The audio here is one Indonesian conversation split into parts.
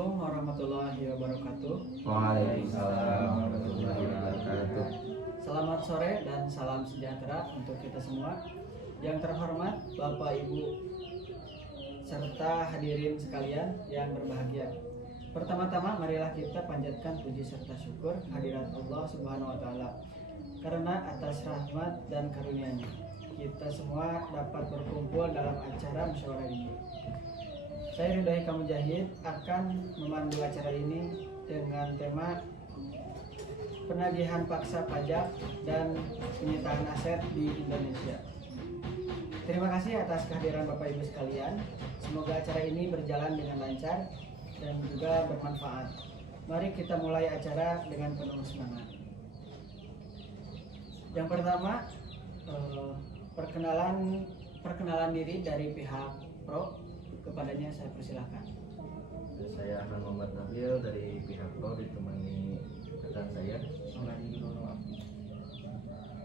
Assalamualaikum warahmatullahi wabarakatuh. Waalaikumsalam warahmatullahi wabarakatuh. Selamat sore dan salam sejahtera untuk kita semua. Yang terhormat Bapak Ibu serta hadirin sekalian yang berbahagia. Pertama-tama marilah kita panjatkan puji serta syukur hadirat Allah Subhanahu wa taala. Karena atas rahmat dan karunia-Nya kita semua dapat berkumpul dalam acara musyawarah ini. Saya Ridho Kamujahid akan memandu acara ini dengan tema penagihan paksa pajak dan penyitaan aset di Indonesia. Terima kasih atas kehadiran Bapak Ibu sekalian. Semoga acara ini berjalan dengan lancar dan juga bermanfaat. Mari kita mulai acara dengan penuh semangat. Yang pertama, perkenalan diri dari pihak Pro. Kepadanya saya persilahkan. Saya Muhammad Nabil dari pihak Pro ditemani rekan saya.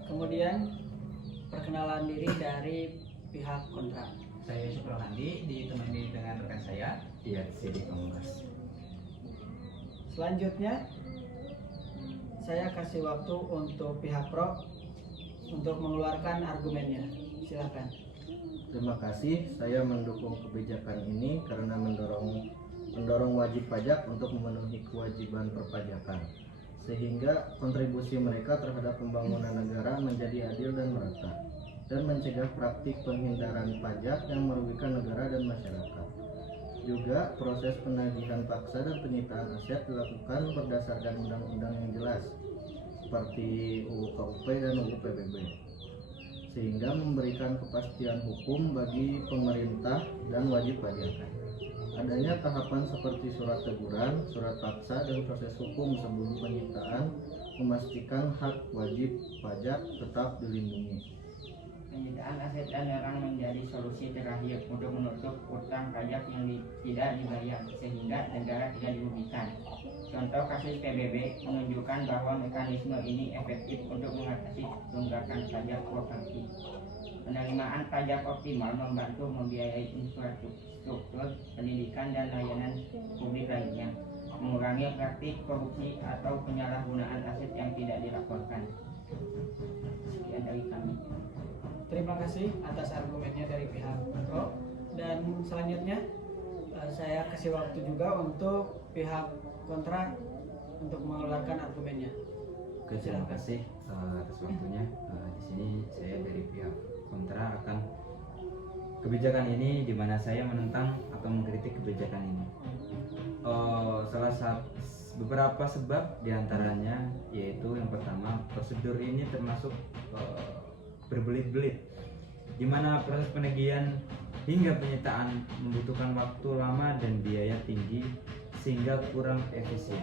Kemudian perkenalan diri dari pihak kontra. Saya Suprahandi ditemani dengan rekan saya. Iya, Sidi Pamungkas. Selanjutnya saya kasih waktu untuk pihak Pro untuk mengeluarkan argumennya. Silakan. Terima kasih. Saya mendukung kebijakan ini karena mendorong wajib pajak untuk memenuhi kewajiban perpajakan, sehingga kontribusi mereka terhadap pembangunan negara menjadi adil dan merata, dan mencegah praktik penghindaran pajak yang merugikan negara dan masyarakat. Juga proses penagihan paksa dan penyitaan aset dilakukan berdasarkan undang-undang yang jelas seperti UU KUP dan UU PBB, sehingga memberikan kepastian hukum bagi pemerintah dan wajib pajakan. Adanya tahapan seperti surat teguran, surat paksa, dan proses hukum sebelum penyitaan memastikan hak wajib pajak tetap dilindungi. Penyitaan aset dan barang menjadi solusi terakhir untuk menutup utang pajak yang tidak dibayar sehingga negara tidak dirugikan. Contoh kasus PBB menunjukkan bahwa mekanisme ini efektif untuk mengatasi tunggakan pajak korupsi. Penerimaan pajak optimal membantu membiayai infrastruktur, pendidikan, dan layanan publik lainnya, mengurangi praktik korupsi atau penyalahgunaan aset yang tidak dilaporkan. Sekian dari kami. Terima kasih atas argumennya dari pihak Pro. Dan selanjutnya saya kasih waktu juga untuk pihak kontra untuk mengeluarkan argumennya. Oke, terima kasih atas waktunya. Di sini saya dari pihak kontra akan kebijakan ini, di mana saya menentang atau mengkritik kebijakan ini. Salah satu beberapa sebab diantaranya yaitu yang pertama, prosedur ini termasuk berbelit-belit, di mana proses penagihan hingga penyitaan membutuhkan waktu lama dan biaya tinggi sehingga kurang efisien.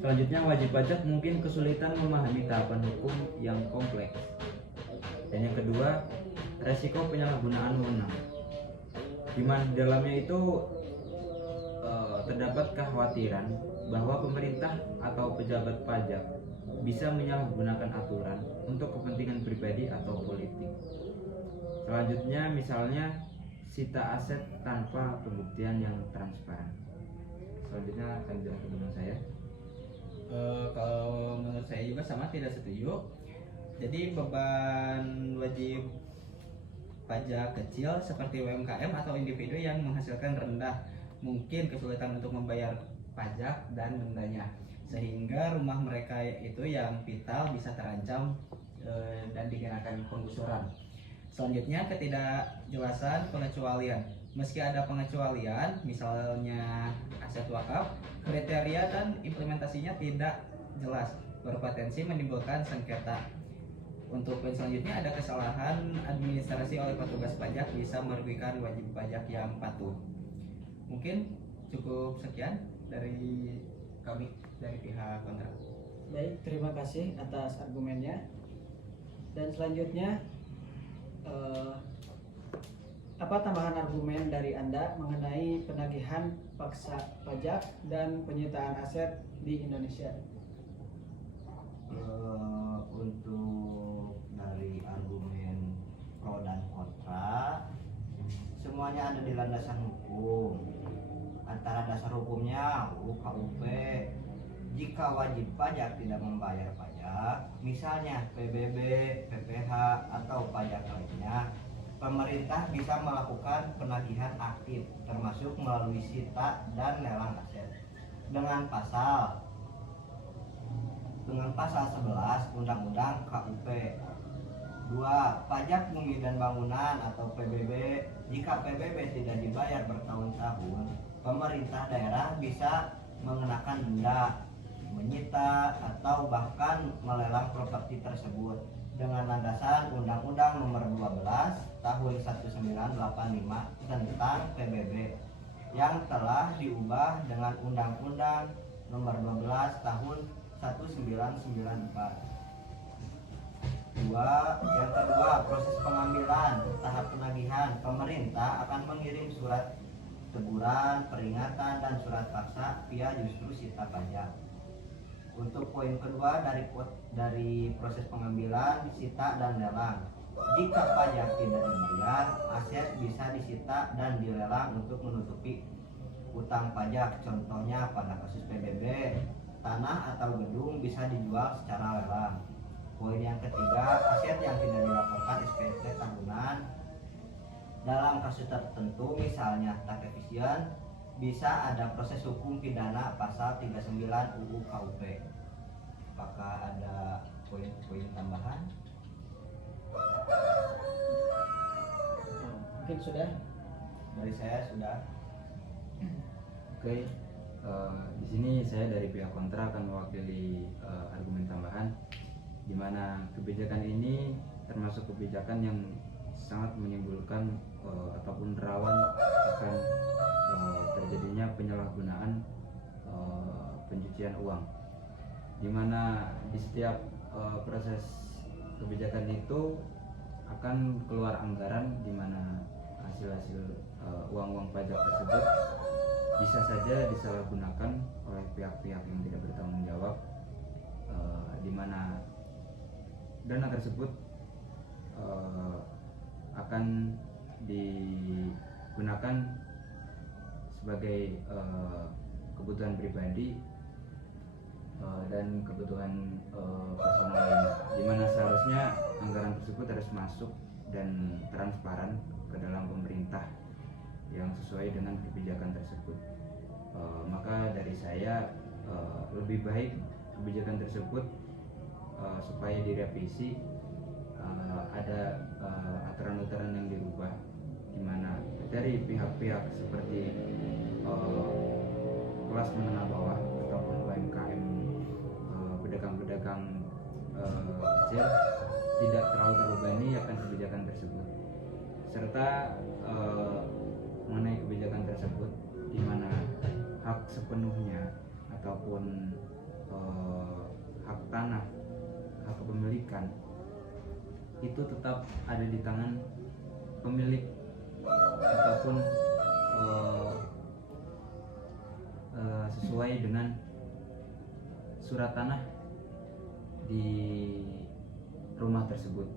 Selanjutnya, wajib pajak mungkin kesulitan memahami tahapan hukum yang kompleks. Dan yang kedua, resiko penyalahgunaan wewenang, di mana di dalamnya itu terdapat kekhawatiran bahwa pemerintah atau pejabat pajak bisa menyalahgunakan aturan untuk kepentingan pribadi atau politik. Selanjutnya, misalnya sita aset tanpa pembuktian yang transparan. Selanjutnya akan dijelaskan teman saya. Kalau menurut saya juga sama, tidak setuju. Jadi beban wajib pajak kecil seperti UMKM atau individu yang menghasilkan rendah mungkin kesulitan untuk membayar pajak dan dendanya, sehingga rumah mereka itu yang vital bisa terancam dan dikenakan penggusuran. Selanjutnya, ketidakjelasan pengecualian. Meski ada pengecualian, misalnya aset wakaf, kriteria dan implementasinya tidak jelas, berpotensi menimbulkan sengketa. Untuk poin selanjutnya, ada kesalahan administrasi oleh petugas pajak bisa merugikan wajib pajak yang patuh. Mungkin cukup sekian dari kami dari pihak kontra. Baik, terima kasih atas argumennya. Dan selanjutnya, apa tambahan argumen dari Anda mengenai penagihan paksa pajak dan penyitaan aset di Indonesia? Untuk dari argumen pro dan kontra, semuanya ada di landasan hukum. Antara dasar hukumnya UU KUP. Jika wajib pajak tidak membayar pajak, misalnya PBB, PPH, atau pajak lainnya, pemerintah bisa melakukan penagihan aktif termasuk melalui sita dan lelang aset dengan pasal 11 Undang-Undang KUP. 2. Pajak bumi dan bangunan atau PBB. Jika PBB tidak dibayar bertahun-tahun, pemerintah daerah bisa mengenakan denda, menyita, atau bahkan melelang properti tersebut dengan landasan Undang-Undang Nomor 12 Tahun 1985 tentang PBB yang telah diubah dengan Undang-Undang Nomor 12 Tahun 1994. Yang kedua, proses pengambilan tahap penagihan. Pemerintah akan mengirim surat teguran, peringatan, dan surat paksa via justru sita pajak. Untuk poin kedua dari proses pengambilan, sita dan lelang. Jika pajak tidak dibayar, aset bisa disita dan dilelang untuk menutupi utang pajak. Contohnya pada kasus PBB, tanah atau gedung bisa dijual secara lelang. Poin yang ketiga, aset yang tidak dilaporkan SPT tahunan dalam kasus tertentu, misalnya tak efisien, bisa ada proses hukum pidana pasal 39 UU KUP. Apakah ada poin-poin tambahan? Mungkin sudah. Dari saya sudah. Oke, di sini saya dari pihak kontra akan mewakili argumen tambahan, di mana kebijakan ini termasuk kebijakan yang sangat menimbulkan ataupun rawan akan terjadinya penyalahgunaan pencucian uang, di mana di setiap proses kebijakan itu akan keluar anggaran, di mana hasil-hasil uang-uang pajak tersebut bisa saja disalahgunakan oleh pihak-pihak yang tidak bertanggung jawab, di mana dana tersebut akan digunakan sebagai kebutuhan pribadi dan kebutuhan personal lainnya, di mana seharusnya anggaran tersebut harus masuk dan transparan ke dalam pemerintah yang sesuai dengan kebijakan tersebut. Maka dari saya lebih baik kebijakan tersebut supaya direvisi, ada aturan-aturan yang dirubah, di mana dari pihak-pihak seperti kelas menengah bawah ataupun UMKM, pedagang-pedagang kecil tidak terlalu terbebani akan kebijakan tersebut, serta mengenai kebijakan tersebut, di mana hak sepenuhnya ataupun hak tanah, hak kepemilikan itu tetap ada di tangan pemilik ataupun sesuai dengan surat tanah di rumah tersebut.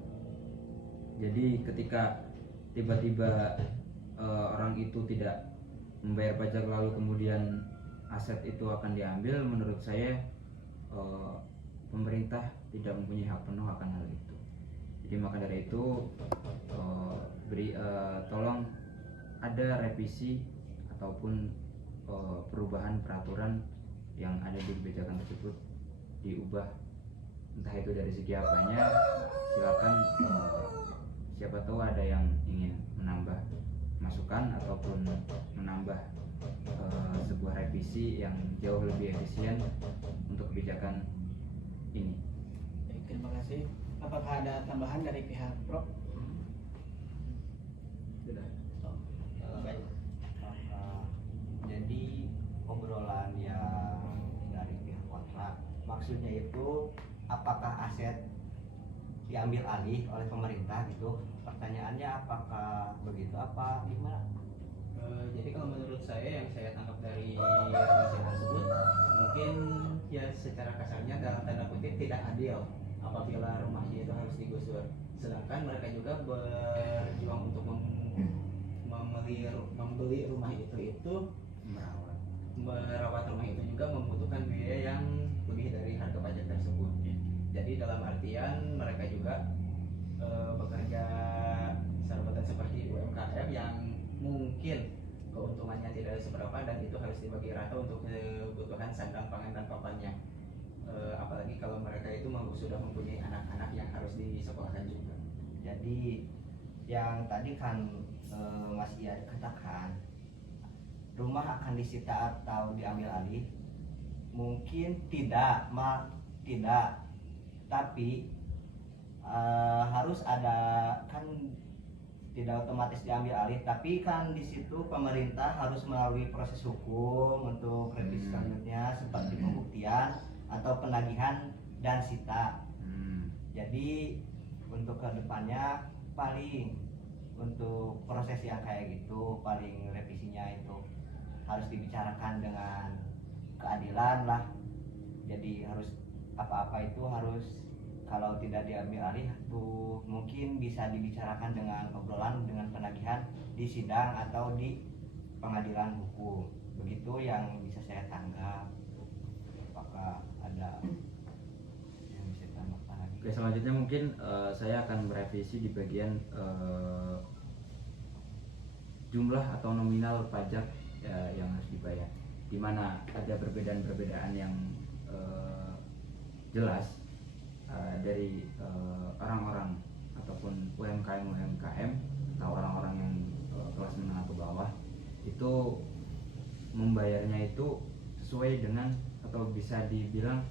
Jadi ketika tiba-tiba orang itu tidak membayar pajak lalu kemudian aset itu akan diambil, menurut saya pemerintah tidak mempunyai hak penuh akan hal itu. Jadi maka dari itu tolong ada revisi ataupun perubahan peraturan yang ada di kebijakan tersebut diubah, entah itu dari segi apanya. Silakan, siapa tahu ada yang ingin menambah masukan ataupun menambah sebuah revisi yang jauh lebih efisien untuk kebijakan ini. Baik, terima kasih. Apakah ada tambahan dari pihak Prof? Sudah. Baik. Jadi obrolan yang dari pihak kontra, maksudnya itu apakah aset diambil alih oleh pemerintah gitu? Pertanyaannya apakah begitu apa gimana? Jadi kalau menurut saya, yang saya tangkap dari informasi tersebut, mungkin ya secara kasarnya dalam tanda kutip tidak adil apabila rumahnya itu harus digusur, sedangkan mereka juga berjuang untuk membeli rumah itu merawat rumah itu juga membutuhkan biaya yang lebih dari harga pajak tersebut. Jadi dalam artian mereka juga bekerja secara seperti UMKM yang mungkin keuntungannya tidak seberapa dan itu harus dibagi rata untuk kebutuhan sandang pangan dan papannya. Apalagi kalau mereka itu sudah mempunyai anak-anak yang harus disekolahkan juga. Jadi yang tadi kan Mas Iyad katakan rumah akan disita atau diambil alih, mungkin tidak, tapi harus ada, kan tidak otomatis diambil alih, tapi kan di situ pemerintah harus melalui proses hukum untuk revisi selanjutnya seperti pembuktian atau penagihan dan sita. Jadi untuk kedepannya paling untuk proses yang kayak gitu paling revisinya itu harus dibicarakan dengan keadilan lah. Jadi harus apa-apa itu harus, kalau tidak diambil alih tuh mungkin bisa dibicarakan dengan obrolan dengan penagihan di sidang atau di pengadilan hukum. Begitu yang bisa saya tanggap. Apakah ada yang bisa ditambahkan lagi? Oke, selanjutnya mungkin saya akan merevisi di bagian jumlah atau nominal pajak yang harus dibayar, di mana ada perbedaan-perbedaan yang jelas dari orang-orang ataupun UMKM atau orang-orang yang kelas menengah ke bawah itu membayarnya itu sesuai dengan atau bisa dibilang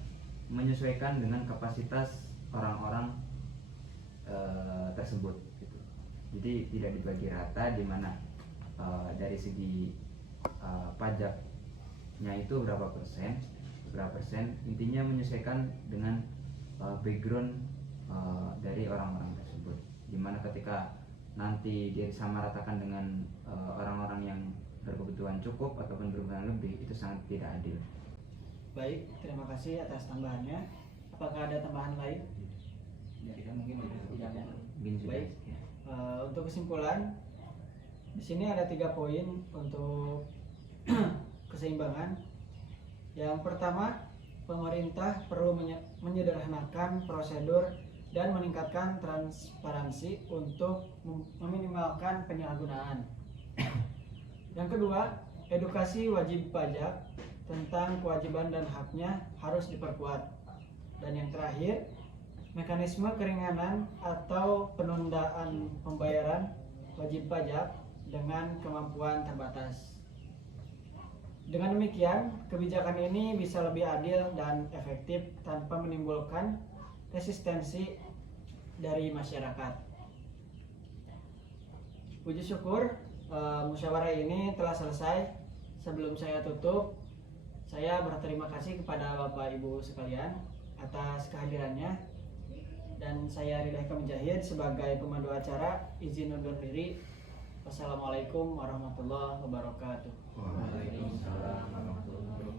menyesuaikan dengan kapasitas orang-orang tersebut gitu. Jadi tidak dibagi rata, di mana dari segi pajaknya itu berapa persen, intinya menyesuaikan dengan background dari orang-orang tersebut, dimana ketika nanti dia disamaratakan dengan orang-orang yang berkebutuhan cukup ataupun berkebutuhan lebih, itu sangat tidak adil. Baik, terima kasih atas tambahannya. Apakah ada tambahan lain? Jadi mungkin Tidak ada. Mungkin sudah. Baik. Untuk kesimpulan, di sini ada 3 poin untuk keseimbangan. Yang pertama, pemerintah perlu menyederhanakan prosedur dan meningkatkan transparansi untuk meminimalkan penyalahgunaan. Yang kedua, edukasi wajib pajak tentang kewajiban dan haknya harus diperkuat. Dan yang terakhir, mekanisme keringanan atau penundaan pembayaran wajib pajak dengan kemampuan terbatas. Dengan demikian, kebijakan ini bisa lebih adil dan efektif tanpa menimbulkan resistensi dari masyarakat. Puji syukur, musyawarah ini telah selesai. Sebelum saya tutup, saya berterima kasih kepada Bapak Ibu sekalian atas kehadirannya, dan saya Ridha Mujahid sebagai pemandu acara izin undur diri. Wassalamualaikum warahmatullahi wabarakatuh. Waalaikumsalam warahmatullahi wabarakatuh.